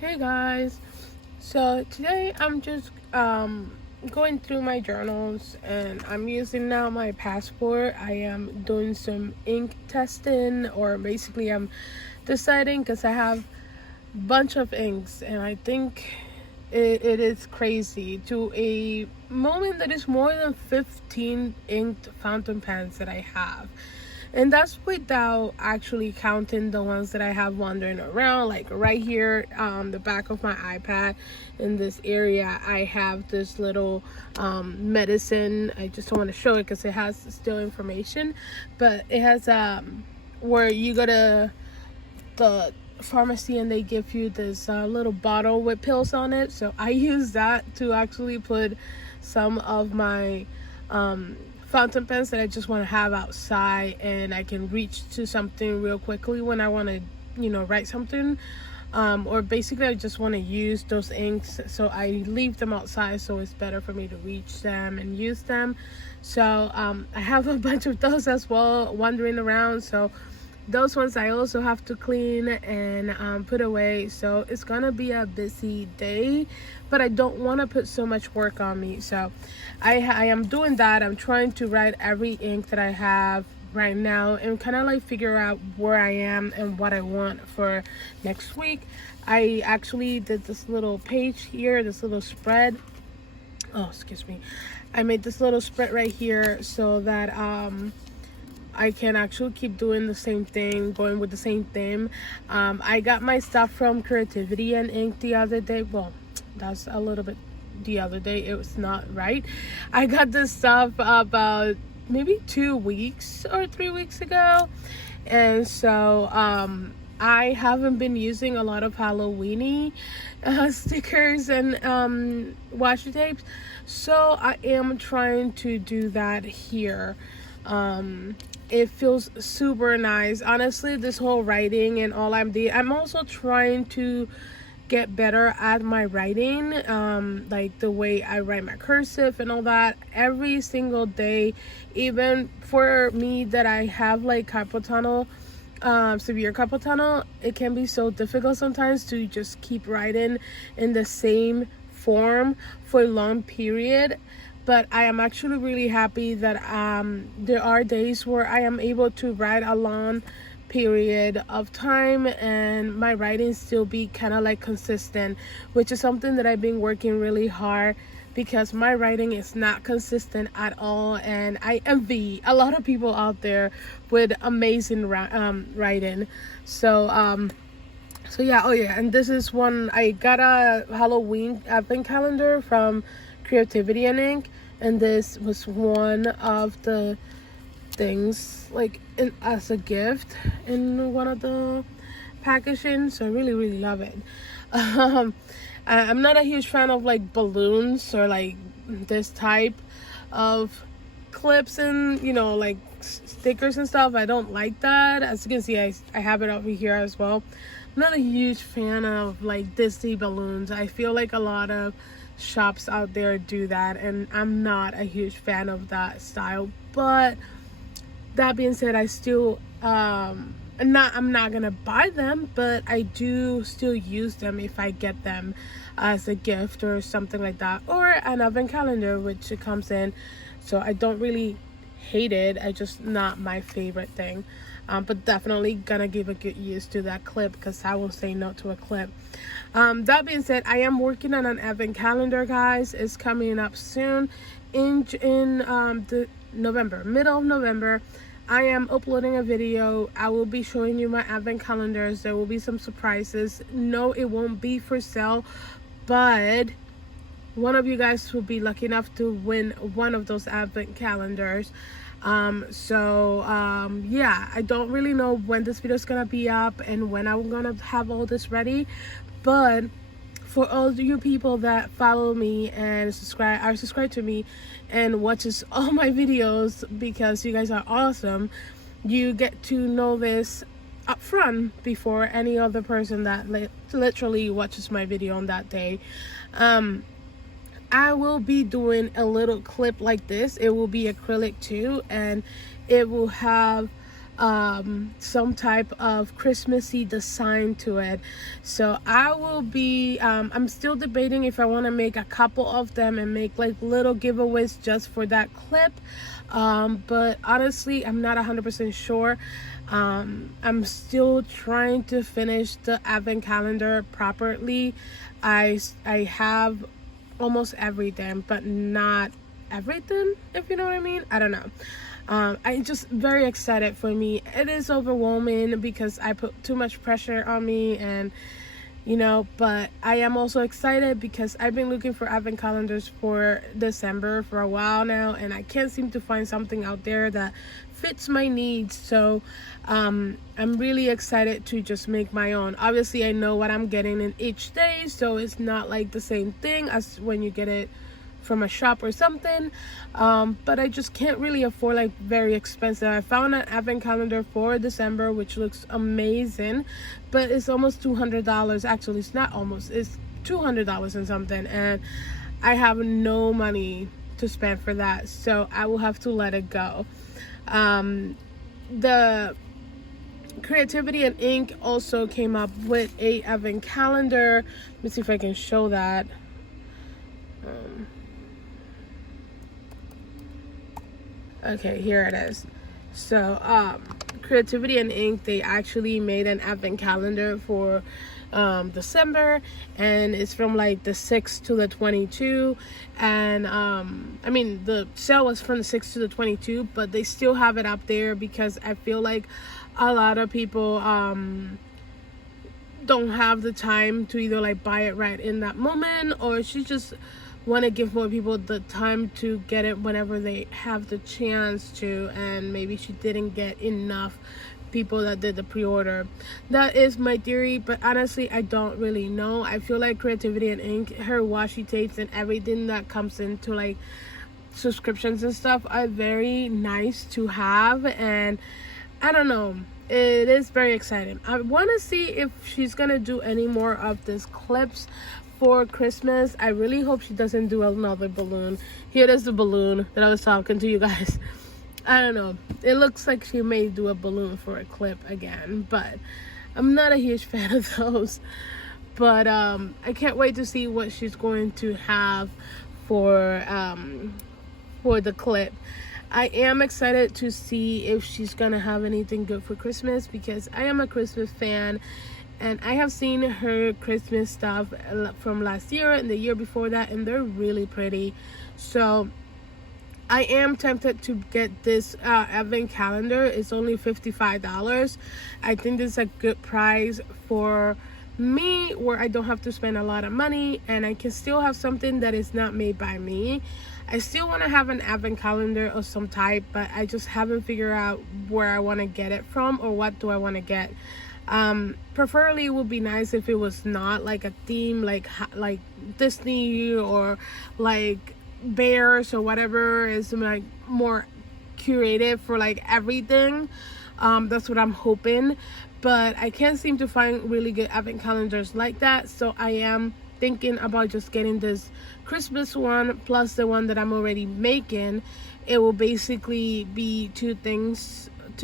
Hey guys, so today I'm just going through my journals and I'm using now my passport. I am doing some ink testing, or basically I'm deciding because I have a bunch of inks and I think it is crazy to a moment that is more than 15 inked fountain pens that I have. And that's without actually counting the ones that I have wandering around. Like right here on the back of my iPad in this area, I have this little medicine. I just don't want to show it because it has still information, but it has where you go to the pharmacy and they give you this little bottle with pills on it. So I use that to actually put some of my fountain pens that I just want to have outside, and I can reach to something real quickly when I want to, write something. Or basically I just want to use those inks, so I leave them outside so it's better for me to reach them and use them. So I have a bunch of those as well wandering around, so those ones I also have to clean and put away. So it's gonna be a busy day, but I don't want to put so much work on me, so I am doing that. I'm trying to write every ink that I have right now and kind of like figure out where I am and what I want for next week. I actually did this little page here, this little spread. Oh, excuse me. I made this little spread right here so that I can actually keep doing the same thing, going with the same theme. I got my stuff from Creativity and Ink the other day. Well, that's a little bit the other day. It was not right. I got this stuff about maybe 2 weeks or 3 weeks ago. And so I haven't been using a lot of Halloweeny stickers and washi tapes. So I am trying to do that here. It feels super nice, honestly. This whole writing and all I'm also trying to get better at my writing, like the way I write my cursive and all that every single day. Even for me that I have like carpal tunnel, severe carpal tunnel, it can be so difficult sometimes to just keep writing in the same form for a long period. But I am actually really happy that there are days where I am able to write a long period of time and my writing still be kind of like consistent, which is something that I've been working really hard, because my writing is not consistent at all, and I envy a lot of people out there with amazing writing. So yeah, oh yeah, and this is one. I got a Halloween advent calendar from Creativity and Ink, and this was one of the things like as a gift in one of the packaging. So I really love it. I'm not a huge fan of like balloons or like this type of clips and like stickers and stuff. I don't like that. As you can see, I have it over here as well. I'm not a huge fan of like Disney balloons. I feel like a lot of shops out there do that, and I'm not a huge fan of that style. But that being said, I still I'm not gonna buy them, but I do still use them if I get them as a gift or something like that, or an advent calendar, which it comes in. So I don't really hate it. I just not my favorite thing. But definitely gonna give a good use to that clip, because I will say no to a clip. That being said, I am working on an advent calendar, guys. It's coming up soon in the November, middle of November. I am uploading a video. I will be showing you my advent calendars. There will be some surprises. No, it won't be for sale, but one of you guys will be lucky enough to win one of those advent calendars. Yeah, I don't really know when this video is gonna be up and when I'm gonna have all this ready, but for all you people that follow me and subscribe to me and watches all my videos, because you guys are awesome, you get to know this up front before any other person that literally watches my video on that day. I will be doing a little clip like this. It will be acrylic too, and it will have some type of Christmassy design to it. So I will be I'm still debating if I want to make a couple of them and make like little giveaways just for that clip, but honestly I'm not 100% sure. I'm still trying to finish the advent calendar properly. I have almost everything, but not everything, if you know what I mean. I don't know. I'm just very excited. For me, it is overwhelming because I put too much pressure on me, and but I am also excited because I've been looking for advent calendars for December for a while now, and I can't seem to find something out there that fits my needs. So I'm really excited to just make my own. Obviously I know what I'm getting in each day, so it's not like the same thing as when you get it from a shop or something, but I just can't really afford like very expensive. I found an advent calendar for December which looks amazing, but it's almost $200. Actually, it's not almost, it's $200 and something, and I have no money to spend for that, so I will have to let it go. The Creativity and Ink also came up with a advent calendar. Let me see if I can show that. Okay, here it is. So Creativity and Ink, they actually made an advent calendar for December, and it's from like the 6th to the 22, and I mean the sale was from the 6th to the 22, but they still have it up there because I feel like a lot of people don't have the time to either like buy it right in that moment, or she just want to give more people the time to get it whenever they have the chance to, and maybe she didn't get enough people that did the pre-order. That is my theory, but honestly I don't really know. I feel like Creativity and Ink, her washi tapes and everything that comes into like subscriptions and stuff are very nice to have, and I don't know, it is very exciting. I want to see if she's gonna do any more of these clips for Christmas. I really hope she doesn't do another balloon. Here is the balloon that I was talking to you guys. I don't know, it looks like she may do a balloon for a clip again, but I'm not a huge fan of those. But I can't wait to see what she's going to have for the clip. I am excited to see if she's gonna have anything good for Christmas, because I am a Christmas fan, and I have seen her Christmas stuff from last year and the year before that, and they're really pretty. So I am tempted to get this advent calendar. It's only $55. I think this is a good price for me, where I don't have to spend a lot of money and I can still have something that is not made by me. I still want to have an advent calendar of some type, but I just haven't figured out where I want to get it from, or what do I want to get. Preferably it would be nice if it was not like a theme like Disney or like bears or whatever. Is like more curated for like everything. That's what I'm hoping, but I can't seem to find really good advent calendars like that, so I am thinking about just getting this Christmas one plus the one that I'm already making. It will basically be two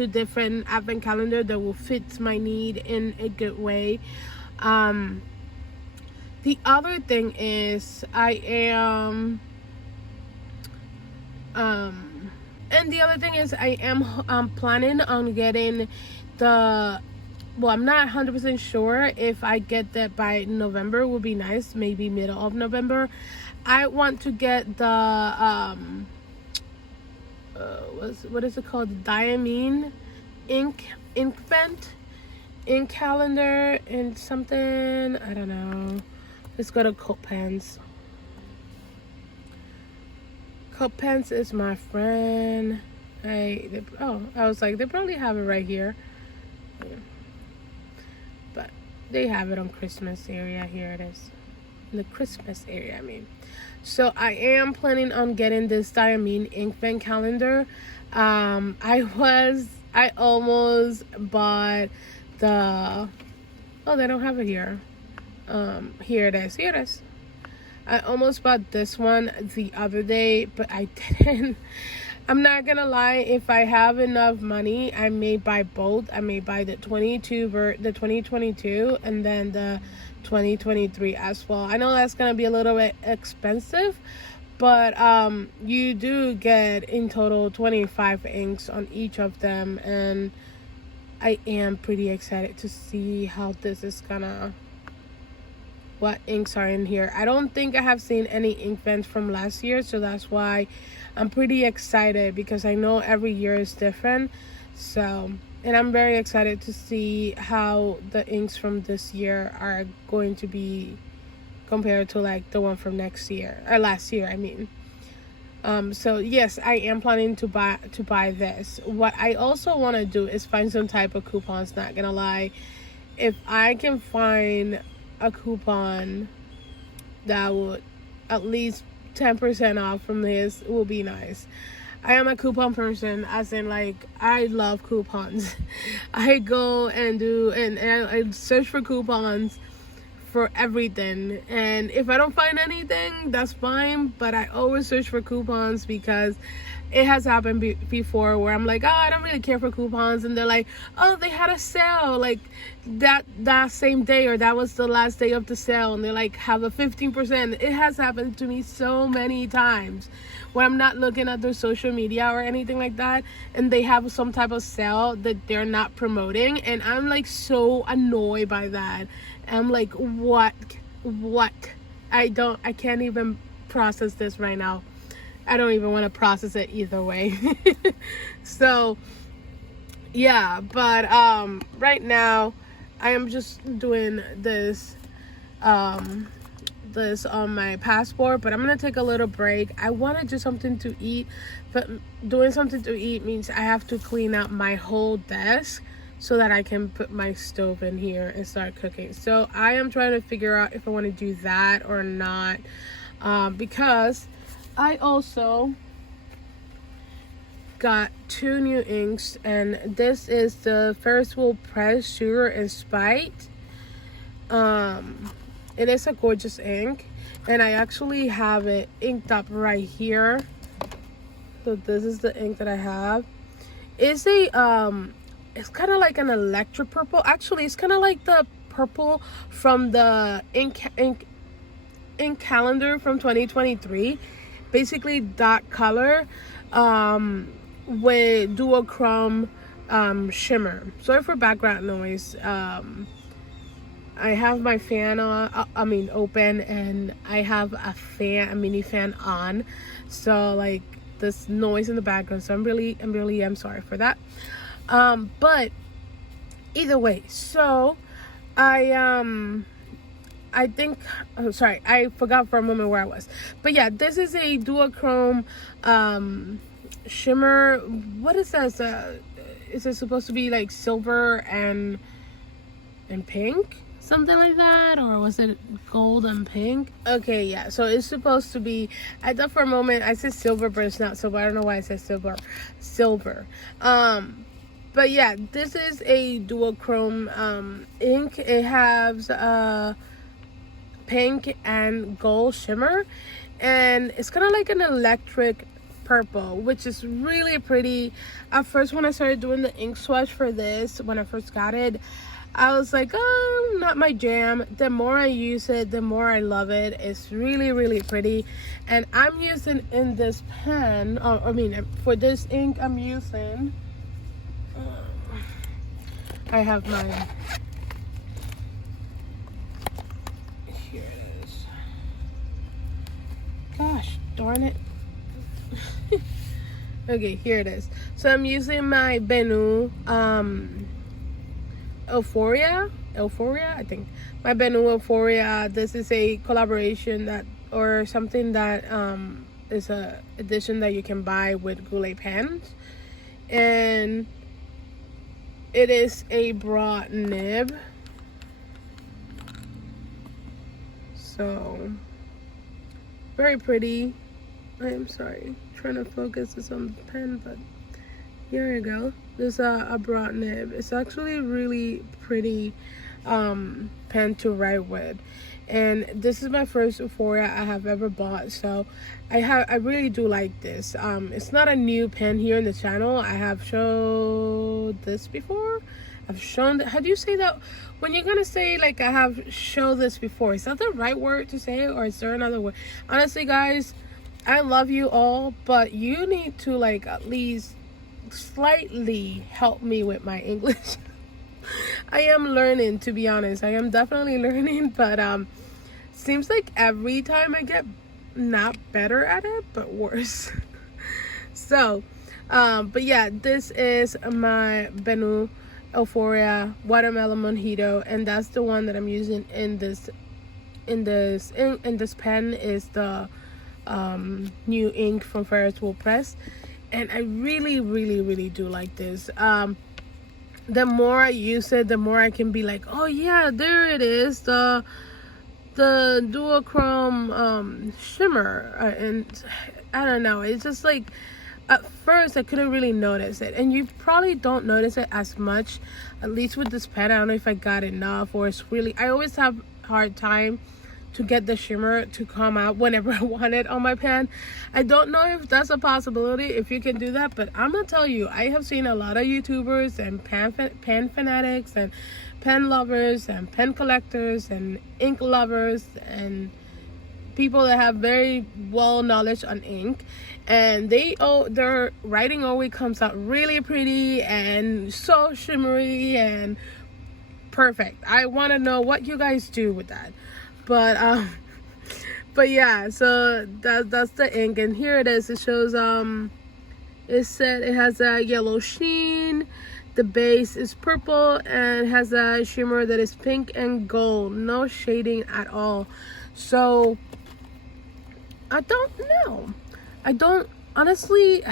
different advent calendar that will fit my need in a good way. The other thing is and the other thing is I am planning on getting the, well, I'm not 100% sure. If I get that by November would be nice, maybe middle of November. I want to get the what is it called, diamine ink calendar and something, I don't know. Let's go to Coat Pens. Coat Pens is my friend. I was like, they probably have it right here, but they have it on Christmas area. Here it is, in the Christmas area, I mean. So I am planning on getting this diamine ink pen calendar. I almost bought the, oh, they don't have it here. Here it is. I almost bought this one the other day, but I didn't. I'm not gonna lie, if I have enough money, I may buy both. I may buy the 2022 and then the 2023 as well. I know that's gonna be a little bit expensive, but you do get in total 25 inks on each of them, and I am pretty excited to see how this is gonna, what inks are in here. I don't think I have seen any ink pens from last year, so that's why I'm pretty excited, because I know every year is different. So, and I'm very excited to see how the inks from this year are going to be compared to like the one from next year, or last year, I mean. So yes, I am planning to buy this. What I also want to do is find some type of coupons, not gonna lie. If I can find a coupon that would at least 10% off from this, will be nice. I am a coupon person, as in like I love coupons. I go and I search for coupons for everything, and if I don't find anything, that's fine, but I always search for coupons, because it has happened before where I'm like, oh, I don't really care for coupons, and they're like, oh, they had a sale like that same day, or that was the last day of the sale, and they like have a 15%. It has happened to me so many times when I'm not looking at their social media or anything like that, and they have some type of sale that they're not promoting, and I'm like so annoyed by that. I'm like, what I can't even process this right now. I don't even want to process it either way. So yeah, but right now I am just doing this this on my passport, but I'm gonna take a little break. I want to do something to eat, but doing something to eat means I have to clean up my whole desk so that I can put my stove in here and start cooking. So I am trying to figure out if I want to do that or not, because I also got 2 new inks, and this is the Ferris Wheel Press Sugar and Spite. It is a gorgeous ink, and I actually have it inked up right here. So this is the ink that I have. It's a it's kind of like an electric purple. Actually, it's kind of like the purple from the ink calendar from 2023. Basically that color, with duochrome shimmer. Sorry for background noise. I have my fan on, open, and I have a mini fan on, so like this noise in the background, so I'm really sorry for that. But either way, so I think, oh sorry, I forgot for a moment where I was. But yeah, this is a duochrome shimmer. What is this? Is it supposed to be like silver and pink? Something like that, or was it gold and pink? Okay, yeah, so it's supposed to be, I thought for a moment I said silver, but it's not silver. I don't know why I said silver. But yeah, this is a duochrome ink. It has pink and gold shimmer, and it's kind of like an electric purple, which is really pretty. At first, when I started doing the ink swatch for this, when I first got it, I was like, oh, not my jam. The more I use it, the more I love it. It's really pretty. And I'm using in this pen, for this ink I'm using, I have mine. Here it is. Gosh darn it. Okay, here it is. So I'm using my Benu Euphoria, I think. My Benu Euphoria. This is a collaboration that, or something that is a edition that you can buy with Goulet pens, and it is a broad nib. So very pretty. I am sorry, trying to focus this on the pen, but here you go. There's a broad nib. It's actually really pretty pen to write with, and this is my first Euphoria I have ever bought. So I really do like this. It's not a new pen here in the channel. I have showed this before. I've shown that. How do you say that when you're gonna say like I have showed this before? Is that the right word to say, or is there another word? Honestly, guys, I love you all, but you need to like at least slightly help me with my English. I am learning, to be honest. I am definitely learning, but seems like every time I get not better at it, but worse. So but yeah, this is my Benu Euphoria watermelon mojito, and that's the one that I'm using in this pen. Is the new ink from Ferris Wheel Press, and I really do like this. The more I use it, the more I can be like, oh yeah, there it is, the duochrome shimmer, and I don't know, it's just like at first I couldn't really notice it, and you probably don't notice it as much, at least with this pen. I don't know if I got enough, or it's really, I always have hard time to get the shimmer to come out whenever I want it on my pen. I don't know if that's a possibility, if you can do that, but I'm gonna tell you, I have seen a lot of YouTubers and pen fanatics and pen lovers and pen collectors and ink lovers and people that have very well knowledge on ink, and their writing always comes out really pretty and so shimmery and perfect. I want to know what you guys do with that. But yeah, so that's the ink, and here it is. It shows it said it has a yellow sheen, the base is purple, and has a shimmer that is pink and gold, no shading at all. So I don't know, I don't honestly,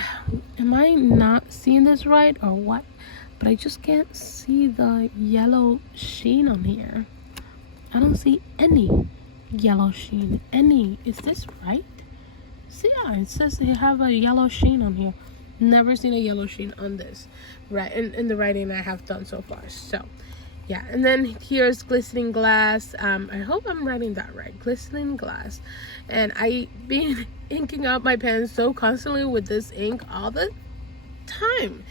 am I not seeing this right or what? But I just can't see the yellow sheen on here. I don't see any yellow sheen. Any. Is this right? See, yeah, it says they have a yellow sheen on here. Never seen a yellow sheen on this, right? In the writing I have done so far. So, yeah. And then here's glistening glass. I hope I'm writing that right. Glistening glass. And I been inking out my pen so constantly with this ink all the time.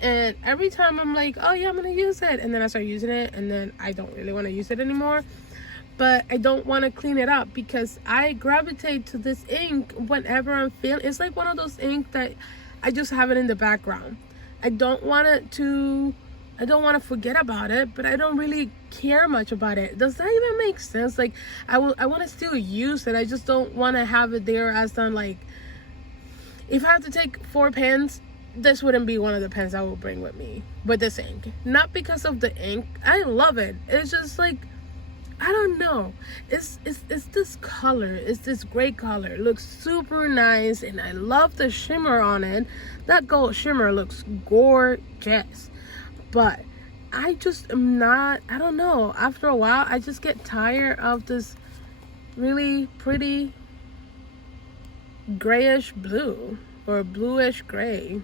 And every time I'm like, oh yeah, I'm gonna use it, and then I start using it, and then I don't really want to use it anymore. But I don't want to clean it up because I gravitate to this ink whenever I'm feeling. It's like one of those ink that I just have it in the background. I don't want to forget about it, but I don't really care much about it. Does that even make sense? Like I want to still use it. I just don't want to have it there as done. Like if I have to take 4 pens, this wouldn't be one of the pens I will bring with me with this ink. Not because of the ink. I love it. It's just like, I don't know. It's this color. It's this gray color. It looks super nice, and I love the shimmer on it. That gold shimmer looks gorgeous. But I just am not, I don't know. After a while, I just get tired of this really pretty grayish blue or bluish gray.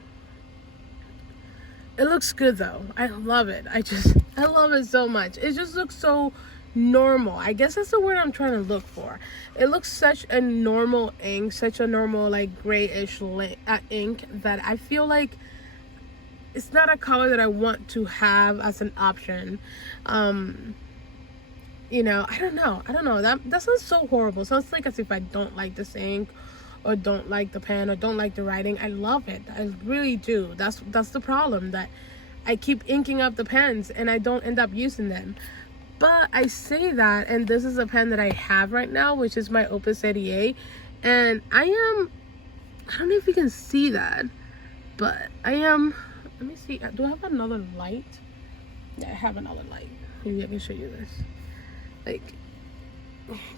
It looks good though. I love it. I love it so much. It just looks so normal. I guess that's the word I'm trying to look for. It looks such a normal ink, such a normal like grayish ink, that I feel like it's not a color that I want to have as an option. You know, I don't know. That sounds so horrible. Sounds like as if I don't like this ink, or don't like the pen, or don't like the writing. I love it. I really do. That's the problem, that I keep inking up the pens and I don't end up using them. But I say that, and this is a pen that I have right now, which is my Opus 88, and I don't know if you can see that, but I am, let me see, do I have another light? Yeah, I have another light. Maybe I can show you this. Like,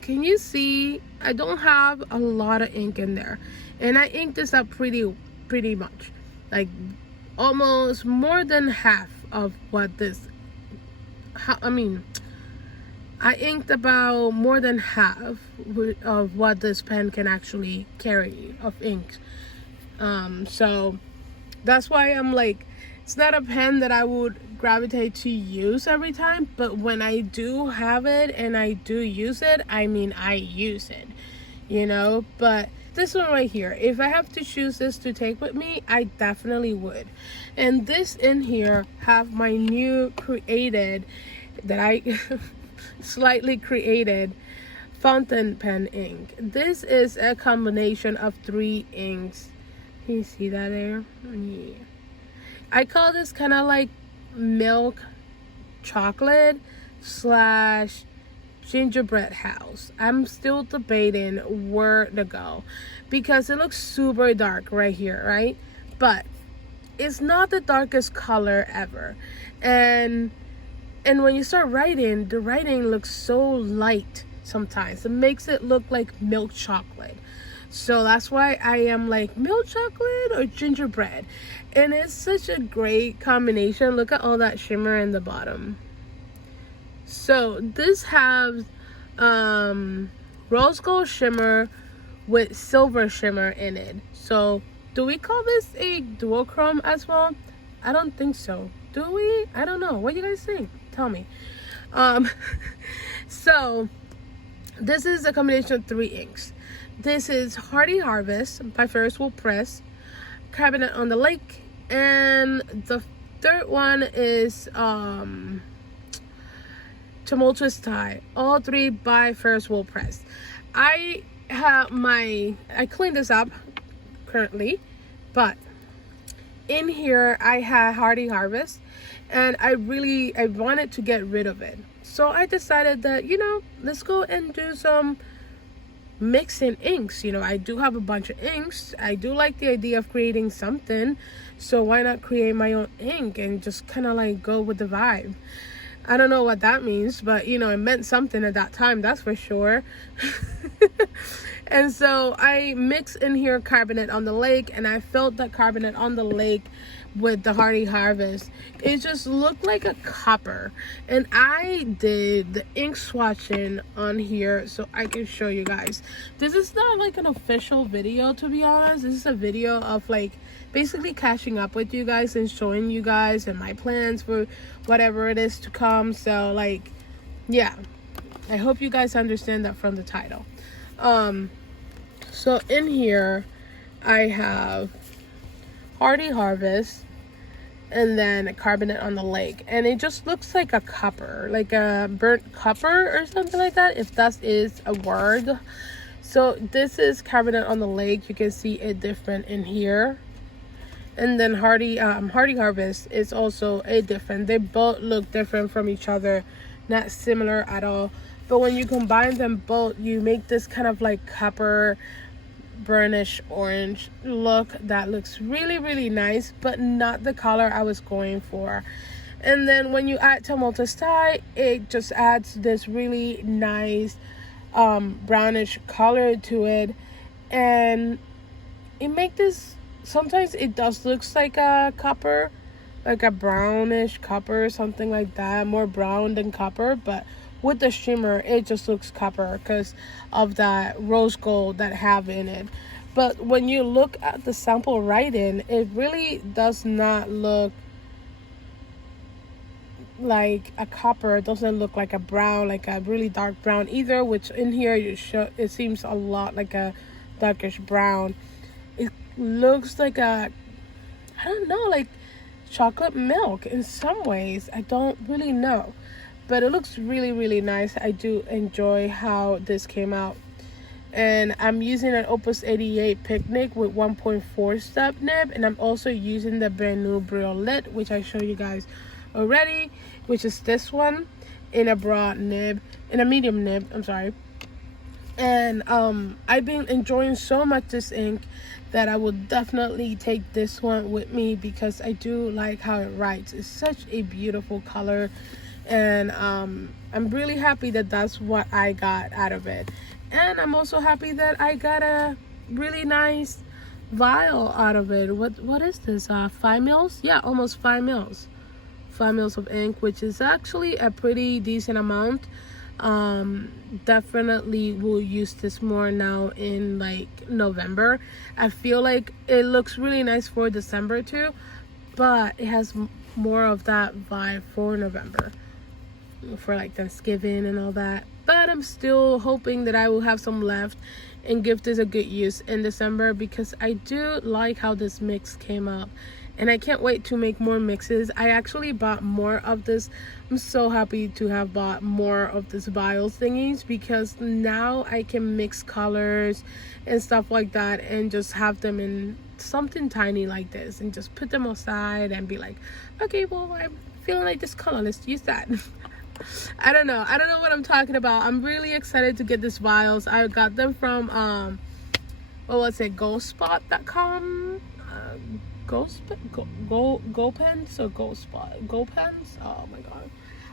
can you see? I don't have a lot of ink in there, and I inked this up pretty much, like almost more than half of what this, I inked about more than half of what this pen can actually carry of ink. So that's why I'm like It's not a pen that I would gravitate to use every time, but when I do have it and I do use it, I mean, I use it, you know. But this one right here, if I have to choose this to take with me, I definitely would. And this in here have my new created, that I slightly created, fountain pen ink. This is a combination of 3 inks. Can you see that there? Yeah. I call this kind of like milk chocolate slash gingerbread house. I'm still debating where to go because it looks super dark right here, right? But it's not the darkest color ever. And when you start writing, the writing looks so light sometimes. It makes it look like milk chocolate. So that's why I am like milk chocolate or gingerbread. And it's such a great combination. Look at all that shimmer in the bottom. So this has rose gold shimmer with silver shimmer in it. So do we call this a duochrome as well? I don't think so. Do we? I don't know. What do you guys think? Tell me. So this is a combination of 3 inks. This is Hardy Harvest by Ferris Wheel Press, Cabinet on the Lake, and the third one is Tumultuous Tie. All 3 by Ferris Wheel Press. I cleaned this up currently, but in here I had Hardy Harvest, and I wanted to get rid of it. So I decided that, you know, let's go and do some mixing inks. You know, I do have a bunch of inks. I do like the idea of creating something, so why not create my own ink and just kind of like go with the vibe. I don't know what that means, but you know, it meant something at that time, that's for sure. And so I mixed in here Cabinet on the Lake, and I felt that Cabinet on the Lake with the Hardy Harvest, it just looked like a copper. And I did the ink swatching on here so I can show you guys. This is not like an official video, to be honest. This is a video of like basically catching up with you guys and showing you guys and my plans for whatever it is to come. So like, yeah, I hope you guys understand that from the title. So in here I have Hardy Harvest and then a Cabinet on the Lake, and it just looks like a copper, like a burnt copper or something like that, if that is a word. So this is Cabinet on the Lake. You can see it different in here. And then Hardy Harvest is also a different. They both look different from each other, not similar at all. But when you combine them both, you make this kind of like copper burnish orange look that looks really, really nice, but not the color I was going for. And then when you add Tumultuous Tie, it just adds this really nice brownish color to it, and it makes this, sometimes it does looks like a copper, like a brownish copper, something like that, more brown than copper, but with the shimmer it just looks copper because of that rose gold that have in it. But when you look at the sample writing, it really does not look like a copper. It doesn't look like a brown, like a really dark brown either, which in here it seems a lot like a darkish brown. It looks like a, I don't know, like chocolate milk in some ways. I don't really know, but it looks really, really nice. I do enjoy how this came out. And I'm using an Opus 88 Picnic with 1.4 step nib, and I'm also using the brand new Brio Lit, which I showed you guys already, which is this one in a broad nib, in a medium nib, I'm sorry. And I've been enjoying so much this ink that I will definitely take this one with me because I do like how it writes. It's such a beautiful color, and I'm really happy that that's what I got out of it. And I'm also happy that I got a really nice vial out of it. What is this, 5 mils? Yeah, almost 5 mils. 5 mils of ink, which is actually a pretty decent amount. Definitely will use this more now in like November. I feel like it looks really nice for December too, but it has more of that vibe for November, for like Thanksgiving and all that. But I'm still hoping that I will have some left and give this a good use in December, because I do like how this mix came up, and I can't wait to make more mixes. I actually bought more of this. I'm so happy to have bought more of this vials thingies, because now I can mix colors and stuff like that and just have them in something tiny like this and just put them aside and be like, okay, well, I'm feeling like this color, let's use that. I don't know what I'm talking about. I'm really excited to get these vials. I got them from what was it, goldspot.com, go pens or gold spot, go pens. Oh my god,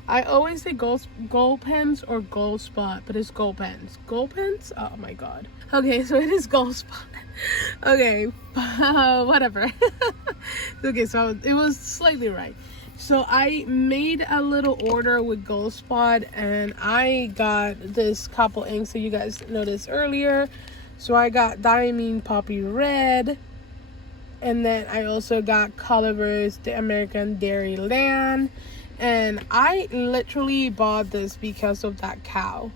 I always say gold pens or gold spot, but it's gold pens. Oh my god. Okay, so it is gold spot. Okay, whatever. Okay, so it was slightly right. So I made a little order with Gold Spot, and I got this couple inks that you guys noticed earlier. So I got Diamine Poppy Red, and then I also got Colorverse the American Dairyland, and I literally bought this because of that cow.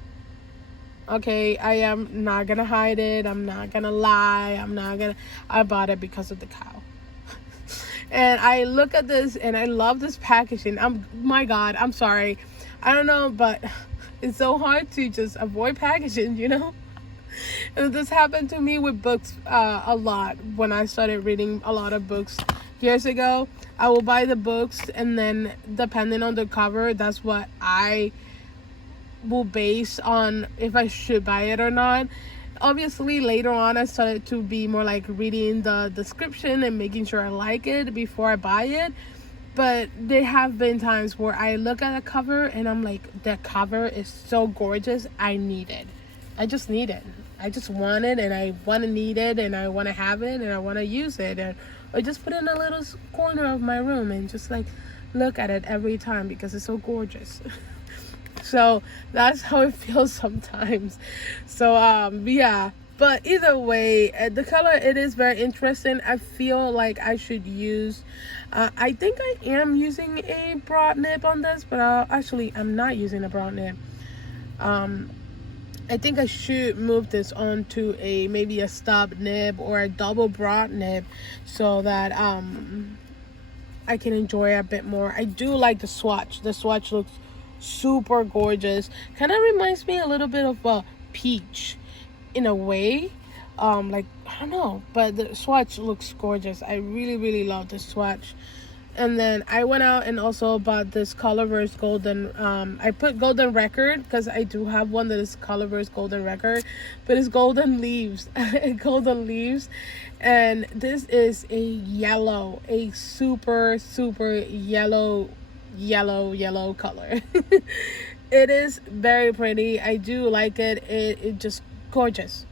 Okay, I am not gonna hide it. I'm not gonna lie. I bought it because of the cow. And I look at this and I love this packaging. My god, I'm sorry. I don't know, but it's so hard to just avoid packaging, you know? And this happened to me with books a lot. When I started reading a lot of books years ago, I will buy the books, and then depending on the cover, that's what I will base on if I should buy it or not. Obviously, later on, I started to be more like reading the description and making sure I like it before I buy it. But there have been times where I look at a cover and I'm like, that cover is so gorgeous, I need it. I just need it. I just want it, and I want to need it, and I want to have it, and I want to use it. Or just put it in a little corner of my room and just like look at it every time because it's so gorgeous. So that's how it feels sometimes. So yeah, but either way, the color, it is very interesting. I feel like I should use I think I am using a broad nib on this, but actually I'm not using a broad nib. I think I should move this on to maybe a stub nib or a double broad nib, so that I can enjoy it a bit more. I do like the swatch. The swatch looks super gorgeous. Kind of reminds me a little bit of a peach in a way. Like, I don't know, but the swatch looks gorgeous. I really love the swatch. And then I went out and also bought this Colorverse Golden. I put Golden Record because I do have one that is Colorverse Golden Record, but it's Golden Leaves. Golden Leaves. And this is a yellow, a super yellow color. It is very pretty. I do like it. It just gorgeous.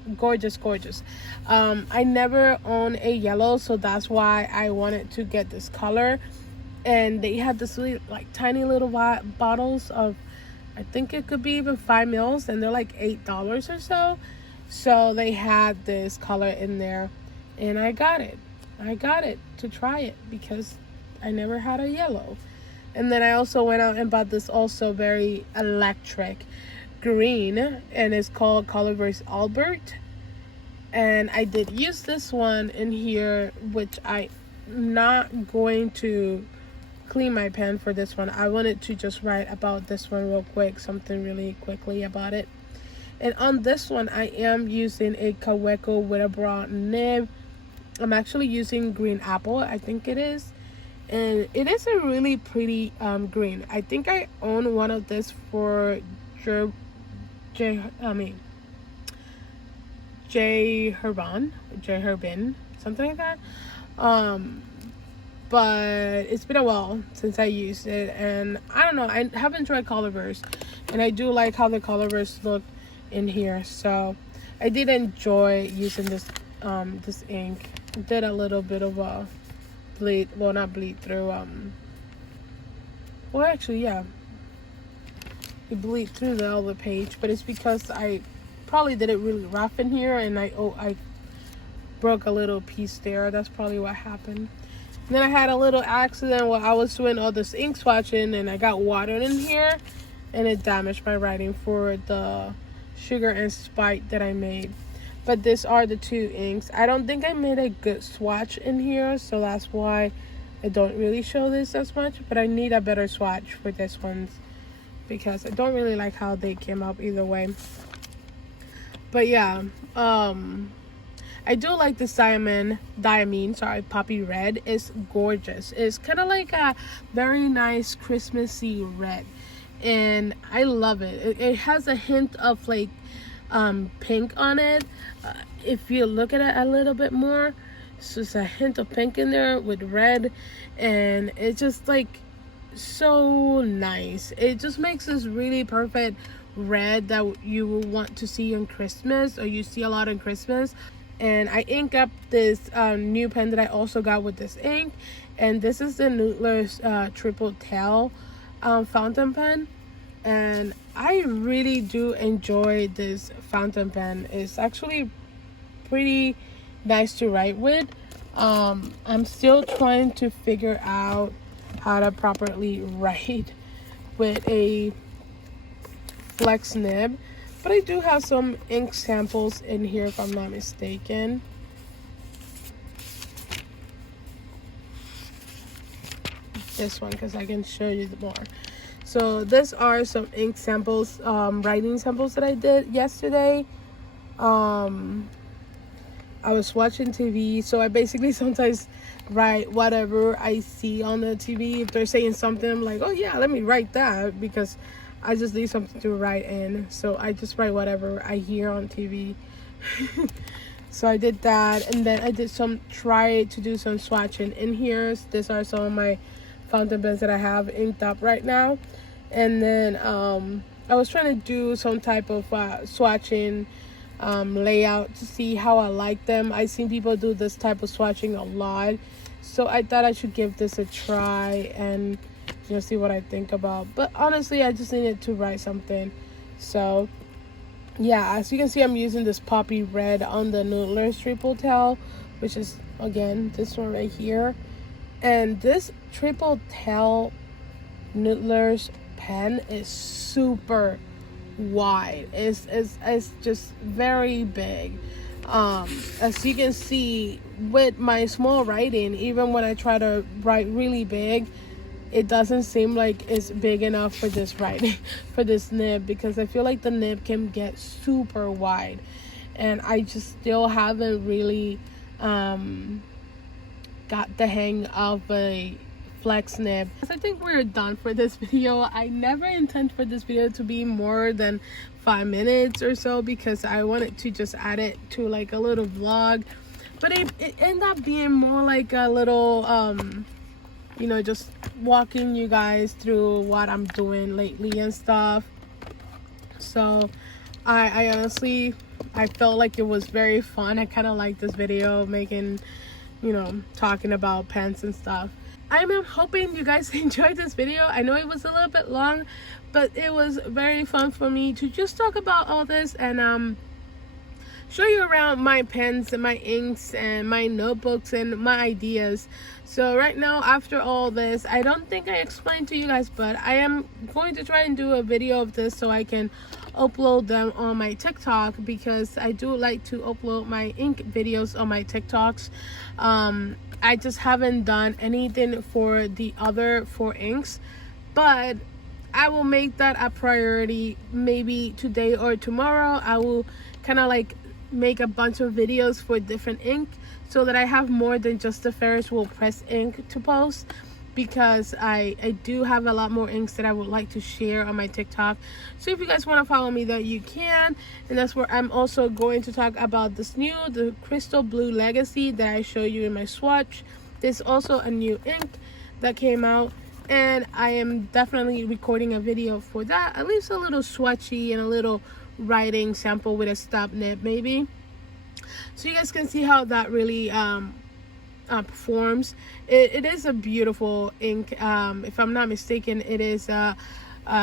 I never own a yellow, so that's why I wanted to get this color. And they had this really like tiny little bottles of, I think it could be even 5 mils, and they're like $8 or so. So they had this color in there, and I got it to try it because I never had a yellow. And then I also went out and bought this also very electric green, and it's called Colorverse Albert. And I did use this one in here, which I'm not going to clean my pen for this one. I wanted to just write about this one real quick, something really quickly about it. And on this one, I am using a Kaweco with a broad nib. I'm actually using green apple, I think it is. And it is a really pretty green. I think I own one of this for J Herbin, something like that. But it's been a while since I used it, and I don't know, I haven't tried Colorverse, and I do like how the Colorverse look in here, so I did enjoy using this this ink. Did a little bit of a bleed, well, not bleed through, well, actually, yeah, you bleed through the other page, but it's because I probably did it really rough in here, and I broke a little piece there. That's probably what happened. Then I had a little accident while I was doing all this ink swatching, and I got water in here, and it damaged my writing for the sugar and spite that I made. But these are the two inks. I don't think I made a good swatch in here, so that's why I don't really show this as much. But I need a better swatch for this ones because I don't really like how they came up either way. But yeah, I do like this diamine, poppy red. It's gorgeous. It's kind of like a very nice Christmassy red, and I love it. It has a hint of like pink on it. If you look at it a little bit more, it's just a hint of pink in there with red, and it's just like so nice. It just makes this really perfect red that you will want to see on Christmas, or you see a lot on Christmas. And I ink up this new pen that I also got with this ink, and this is the Noodler's triple tail fountain pen, and I really do enjoy this fountain pen. It's actually pretty nice to write with. I'm still trying to figure out how to properly write with a flex nib, but I do have some ink samples in here if I'm not mistaken. This one, because I can show you more. So these are some ink samples, writing samples that I did yesterday. I was watching TV, so I basically sometimes write whatever I see on the TV. If they're saying something, I'm like, oh yeah, let me write that, because I just need something to write in. So I just write whatever I hear on TV. So I did that, and then I did try to do some swatching in here. These are some of my fountain pens that I have inked up right now. And then I was trying to do some type of swatching layout to see how I like them. I've seen people do this type of swatching a lot, so I thought I should give this a try and see what I think about. But honestly, I just needed to write something. So yeah, as you can see, I'm using this poppy red on the Noodler's triple tail, which is again this one right here. And this triple tail Noodler's pen is super wide. It's just very big. As you can see with my small writing, even when I try to write really big, it doesn't seem like it's big enough for this writing, for this nib, because I feel like the nib can get super wide, and I just still haven't really got the hang of a flex nib. I think we're done for this video. I never intend for this video to be more than 5 minutes or so, because I wanted to just add it to like a little vlog, but it ended up being more like a little just walking you guys through what I'm doing lately and stuff. So I honestly, I felt like it was very fun. I kind of like this video, making talking about pens and stuff. I'm hoping you guys enjoyed this video. I know it was a little bit long, but it was very fun for me to just talk about all this and show you around my pens and my inks and my notebooks and my ideas. So right now, after all this, I don't think I explained to you guys, but I am going to try and do a video of this so I can upload them on my TikTok, because I do like to upload my ink videos on my TikToks. I just haven't done anything for the other 4 inks, but I will make that a priority. Maybe today or tomorrow I will kind of like make a bunch of videos for different ink, so that I have more than just the Ferris wheel press ink to post, because I do have a lot more inks that I would like to share on my TikTok. So if you guys want to follow me, that you can. And that's where I'm also going to talk about the Crystal Blue Legacy that I show you in my swatch. There's also a new ink that came out, and I am definitely recording a video for that, at least a little swatchy and a little writing sample with a stop nib maybe, so you guys can see how that really performs. It is a beautiful ink. If I'm not mistaken, it is a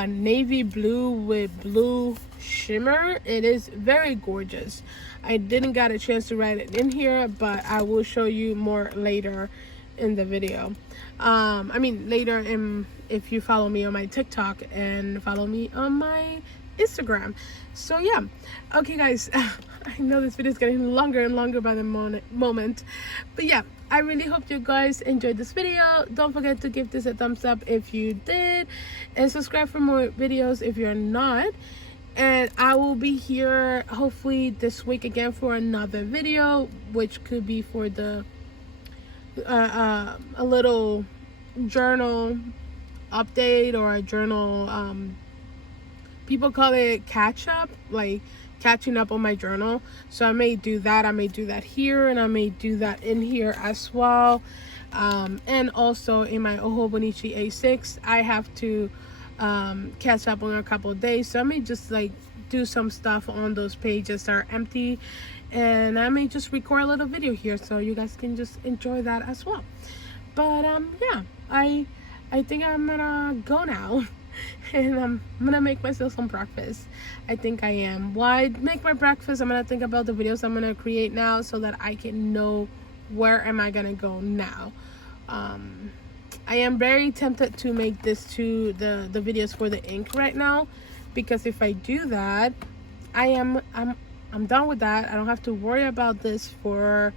navy blue with blue shimmer. It is very gorgeous. I didn't get a chance to write it in here, but I will show you more later. in the video. I mean later in, if you follow me on my TikTok and follow me on my Instagram. So yeah, okay guys, I know this video is getting longer and longer by the moment, but yeah, I really hope you guys enjoyed this video. Don't forget to give this a thumbs up if you did, and subscribe for more videos if you're not. And I will be here hopefully this week again for another video, which could be for the a little journal update, or a journal, people call it catch up, like catching up on my journal. So I may do that. I may do that here, and I may do that in here as well. And also in my Hobonichi A6, I have to catch up on a couple of days. So I may just like do some stuff on those pages that are empty, and I may just record a little video here so you guys can just enjoy that as well. But yeah, I think I'm gonna go now. And I'm gonna make myself some breakfast. I think I am. Why make my breakfast? I'm gonna think about the videos I'm gonna create now, so that I can know where am I gonna go now. I am very tempted to make this to the videos for the ink right now, because if I do that, I'm done with that. I don't have to worry about this for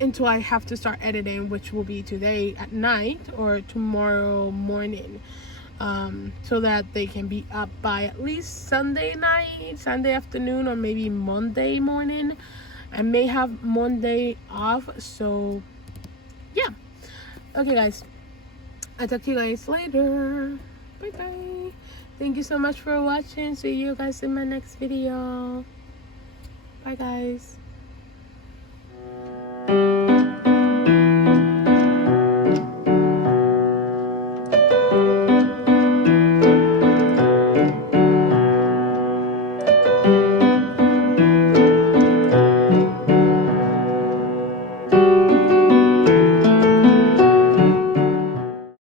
until I have to start editing, which will be today at night or tomorrow morning, so that they can be up by at least Sunday night, Sunday afternoon, or maybe Monday morning. I may have Monday off, so yeah. Okay guys, I'll talk to you guys later. Bye bye. Thank you so much for watching. See you guys in my next video. Bye guys.